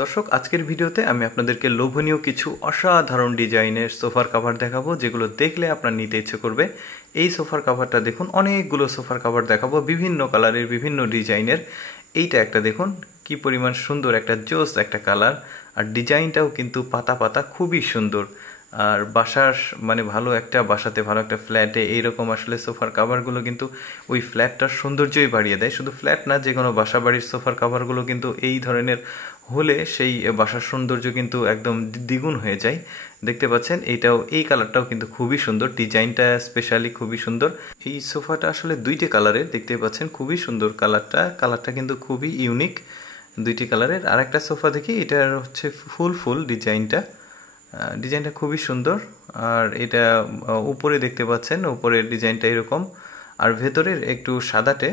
দর্শক, আজকের ভিডিওতে আমি আপনাদেরকে লোভনীয় কিছু অসাধারণ ডিজাইনের সোফার কভার দেখাবো, যেগুলো দেখলে আপনার নিতে ইচ্ছে করবে। এই সোফার কভারটা দেখুন, অনেকগুলো সোফার কভার দেখাবো বিভিন্ন কালারের, বিভিন্ন ডিজাইনের। এইটা একটা দেখুন কি পরিমাণ সুন্দর, একটা জোস একটা কালার, আর ডিজাইনটাও কিন্তু পাতা পাতা, খুবই সুন্দর। আর বাসার ভালো একটা বাসাতে, ভালো একটা ফ্ল্যাটে এইরকম আসলে সোফার কাভারগুলো কিন্তু ওই ফ্ল্যাটটার সৌন্দর্যই বাড়িয়ে দেয়। শুধু ফ্ল্যাট না, যে কোনো বাসা বাড়ির সোফার কাভারগুলো কিন্তু এই ধরনের হলে সেই বাসার সৌন্দর্য কিন্তু একদম দ্বিগুণ হয়ে যায়। দেখতে পাচ্ছেন এইটাও, এই কালারটাও কিন্তু খুবই সুন্দর, ডিজাইনটা স্পেশালি খুবই সুন্দর। এই সোফাটা আসলে দুইটি কালারের, দেখতে পাচ্ছেন খুবই সুন্দর কালারটা কিন্তু খুবই ইউনিক, দুইটি কালারের। আর একটা সোফা দেখি, এটার হচ্ছে ফুল ডিজাইনটা খুবই সুন্দর। আর এটা উপরে দেখতে পাচ্ছেন, উপরের ডিজাইনটা এরকম, আর ভেতরের একটু সাদাটে।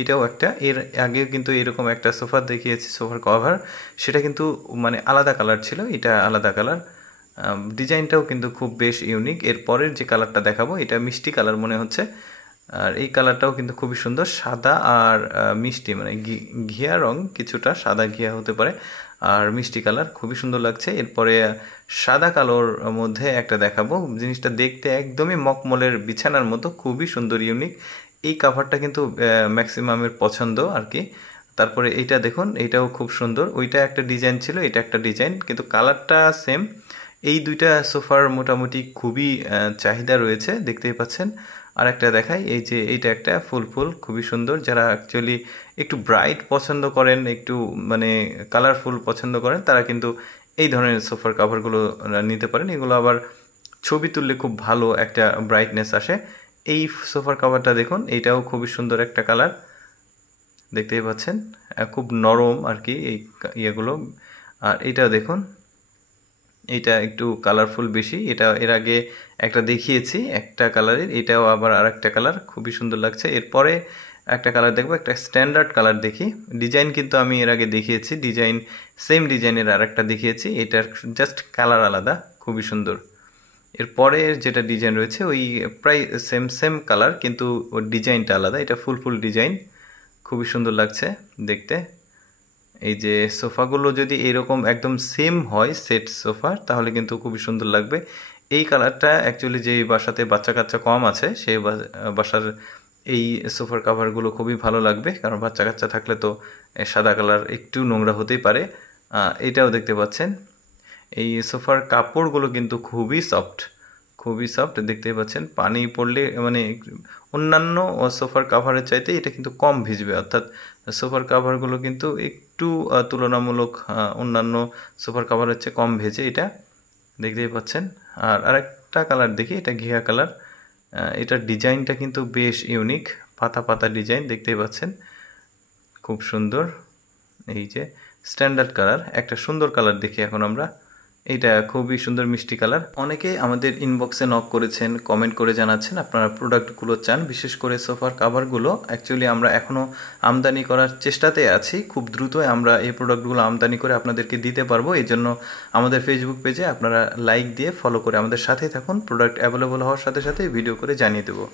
এইটাও একটা, এর আগেও কিন্তু এরকম একটা সোফা দেখিয়েছি, সোফার কভার, সেটা কিন্তু আলাদা কালার ছিল, এটা আলাদা কালার। ডিজাইনটাও কিন্তু খুব বেশ ইউনিক। এর পরের যে কালারটা দেখাবো, এটা মিষ্টি কালার মনে হচ্ছে। আর এই কালারটাও কিন্তু খুবই সুন্দর, সাদা আর মিষ্টি, ঘিয়া রং, কিছুটা সাদা ঘিয়া হতে পারে, আর মিষ্টি কালার, খুবই সুন্দর লাগছে। এরপরে সাদা কালোর মধ্যে একটা দেখাবো, জিনিসটা দেখতে একদমই মখমলের বিছানার মতো, খুবই সুন্দর ইউনিক। এই কাভারটা কিন্তু ম্যাক্সিমামের পছন্দ আর কি। তারপরে এইটা দেখুন, এইটাও খুব সুন্দর। ওইটা একটা ডিজাইন ছিল, এটা একটা ডিজাইন, কিন্তু কালারটা সেম। এই দুইটা সোফার মোটামুটি খুবই চাহিদা রয়েছে, দেখতেই পাচ্ছেন। আর একটা দেখাই, এই যে এইটা একটা ফুল খুবই সুন্দর। যারা অ্যাকচুয়ালি একটু ব্রাইট পছন্দ করেন, একটু কালারফুল পছন্দ করেন, তারা কিন্তু এই ধরনের সোফার কাভারগুলো নিতে পারেন। এগুলো আবার ছবি তুললে খুব ভালো একটা ব্রাইটনেস আসে। এই সোফার কাভারটা দেখুন, এইটাও খুবই সুন্দর একটা কালার, দেখতেই পাচ্ছেন, খুব নরম আর কি এই ইয়েগুলো। আর এইটা দেখুন, এইটা একটু কালারফুল বেশি, এটা এর আগে একটা দেখিয়েছি একটা কালারের, এটাও আবার আর একটা কালার, খুবই সুন্দর লাগছে। এরপরে একটা কালার দেখবো, একটা স্ট্যান্ডার্ড কালার দেখি। ডিজাইন কিন্তু আমি এর আগে দেখিয়েছি, ডিজাইন সেম ডিজাইনের আর একটা দেখিয়েছি, এটার জাস্ট কালার আলাদা, খুবই সুন্দর। এরপরে যেটা ডিজাইন রয়েছে, ওই প্রায় সেম কালার, কিন্তু ওর ডিজাইনটা আলাদা, এটা ফুল ডিজাইন, খুবই সুন্দর লাগছে দেখতে। এই যে সোফাগুলো যদি এরকম একদম সেম হয় সেট সোফা, তাহলে কিন্তু খুবই সুন্দর লাগবে। এই কালারটা অ্যাকচুয়ালি যে বাসাতে বাচ্চা কাচ্চা কম আছে, সেই বাসার এই সোফার কাভারগুলো খুবই ভালো লাগবে, কারণ বাচ্চা কাচ্চা থাকলে তো সাদা কালার একটু নোংরা হতেই পারে। এটাও দেখতে পাচ্ছেন, এই সোফার কাপড়গুলো কিন্তু খুবই সফট, দেখতেই পাচ্ছেন। পানি পড়লে অন্যান্য সোফার কাভারের চাইতে এটা কিন্তু কম ভিজবে, অর্থাৎ সোফার কাভারগুলো কিন্তু একটু তুলনামূলক অন্যান্য সোফার কাভারের চেয়ে কম ভেজে, এটা দেখতেই পাচ্ছেন। আর আরেকটা কালার দেখি, এটা ঘিয়া কালার। এটার ডিজাইনটা কিন্তু বেশ ইউনিক, পাতা ডিজাইন, দেখতেই পাচ্ছেন, খুব সুন্দর। এই যে স্ট্যান্ডার্ড কালার, একটা সুন্দর কালার দেখি এখন আমরা, এটা খুবই সুন্দর মিষ্টি কালার। অনেকে আমাদের ইনবক্সে নক করেছেন, কমেন্ট করে জানাচ্ছেন আপনারা প্রোডাক্টগুলো চান, বিশেষ করে সোফার কাভারগুলো। অ্যাকচুয়ালি আমরা এখনও আমদানি করার চেষ্টাতে আছি, খুব দ্রুতই আমরা এই প্রোডাক্টগুলো আমদানি করে আপনাদেরকে দিতে পারবো। এই জন্য আমাদের ফেসবুক পেজে আপনারা লাইক দিয়ে ফলো করে আমাদের সাথেই থাকুন। প্রোডাক্ট অ্যাভেলেবল হওয়ার সাথে সাথে ভিডিও করে জানিয়ে দেবো।